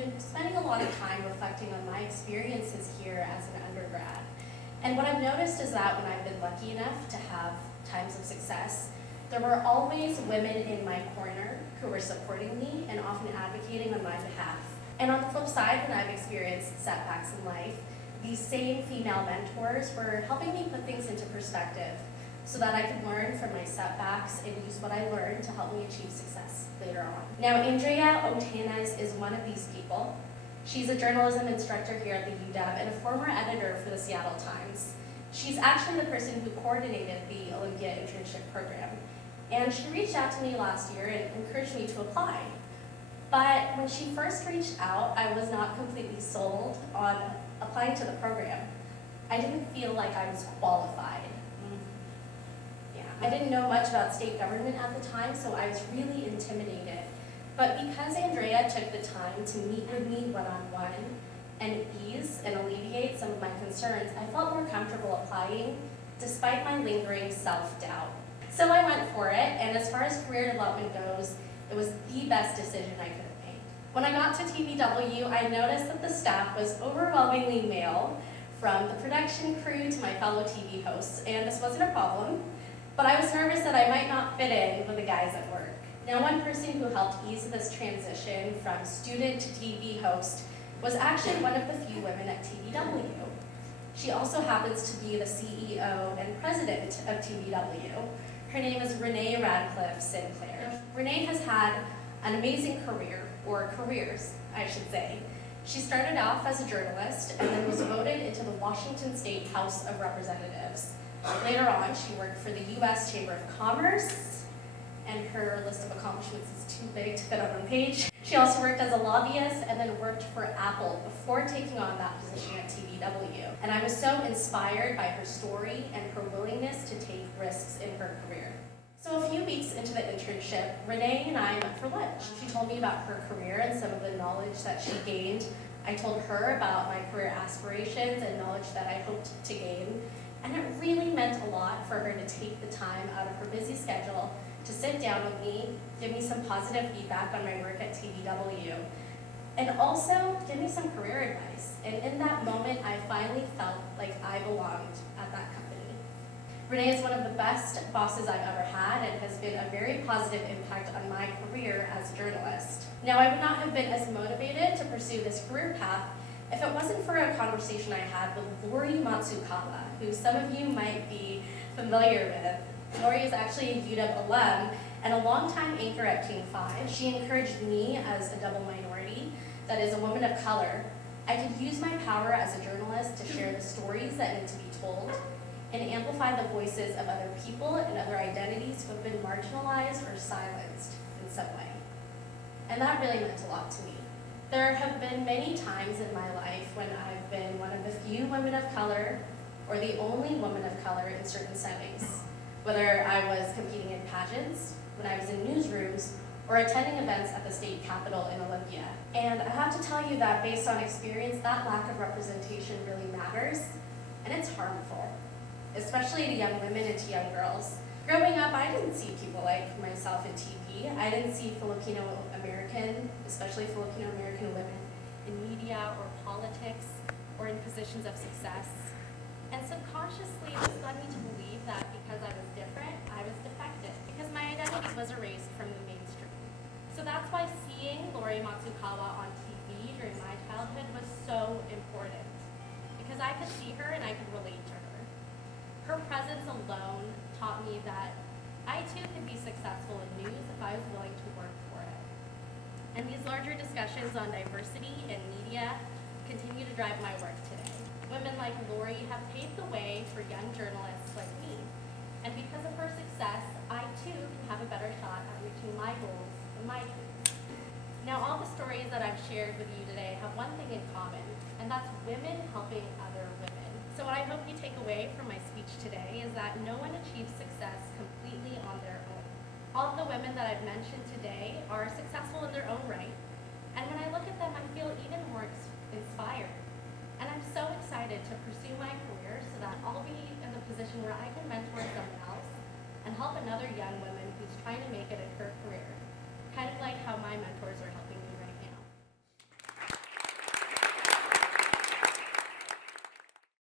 been spending a lot of time reflecting on my experiences here as an undergrad. And what I've noticed is that when I've been lucky enough to have times of success, there were always women in my corner who were supporting me and often advocating on my behalf. And on the flip side, when I've experienced setbacks in life, these same female mentors were helping me put things into perspective so that I could learn from my setbacks and use what I learned to help me achieve success later on. Now, Andrea Otanez is one of these people. She's a journalism instructor here at the UW and a former editor for the Seattle Times. She's actually the person who coordinated the Olympia internship program. And she reached out to me last year and encouraged me to apply. But when she first reached out, I was not completely sold on applying to the program. I didn't feel like I was qualified. I didn't know much about state government at the time, so I was really intimidated. But because Andrea took the time to meet with me one-on-one and ease and alleviate some of my concerns, I felt more comfortable applying despite my lingering self-doubt. So I went for it, and as far as career development goes, it was the best decision I could have made. When I got to TVW, I noticed that the staff was overwhelmingly male, from the production crew to my fellow TV hosts, and this wasn't a problem. But I was nervous that I might not fit in with the guys at work. Now, one person who helped ease this transition from student to TV host was actually one of the few women at TVW. She also happens to be the CEO and president of TVW. Her name is Renee Radcliff Sinclair. Renee has had an amazing career, or careers, I should say. She started off as a journalist and then was voted into the Washington State House of Representatives. Later on, she worked for the U.S. Chamber of Commerce, and her list of accomplishments is too big to fit on one page. She also worked as a lobbyist and then worked for Apple before taking on that position at TVW. And I was so inspired by her story and her willingness to take risks in her career. So a few weeks into the internship, Renee and I met for lunch. She told me about her career and some of the knowledge that she gained. I told her about my career aspirations and knowledge that I hoped to gain. And it really meant a lot for her to take the time out of her busy schedule to sit down with me, give me some positive feedback on my work at TVW, and also give me some career advice. And in that moment, I finally felt like I belonged at that company. Renee is one of the best bosses I've ever had and has been a very positive impact on my career as a journalist. Now, I would not have been as motivated to pursue this career path if it wasn't for a conversation I had with Lori Matsukawa, who some of you might be familiar with. Lori is actually a UW alum and a longtime anchor at King 5. She encouraged me, as a double minority, that is a woman of color, I could use my power as a journalist to share the stories that need to be told and amplify the voices of other people and other identities who have been marginalized or silenced in some way. And that really meant a lot to me. There have been many times in my life when I've been one of the few women of color or the only woman of color in certain settings, whether I was competing in pageants, when I was in newsrooms, or attending events at the state capitol in Olympia. And I have to tell you that based on experience, that lack of representation really matters, and it's harmful, especially to young women and to young girls. Growing up, I didn't see people like myself in TV. I didn't see Filipino American, especially Filipino American women, in media or politics or in positions of success. And subconsciously, this led me to believe that because I was different, I was defective, because my identity was erased from the mainstream. So that's why seeing Lori Matsukawa on TV during my childhood was so important, because I could see her and I could relate to her. Her presence alone taught me that I too could be successful in news if I was willing to work for it. And these larger discussions on diversity in media continue to drive my work today. Women like Lori have paved the way for young journalists like me. And because of her success, I too can have a better shot at reaching my goals and my dreams. Now, all the stories that I've shared with you today have one thing in common, and that's women helping other women. So what I hope you take away from my speech today is that no one achieves success completely on their own. All of the women that I've mentioned today are successful in their own right, and when I look at them, I feel even more inspired. And I'm so excited to pursue my career so that I'll be in the position where I can mentor someone else and help another young woman who's trying to make it in her career, kind of like how my mentors are helping.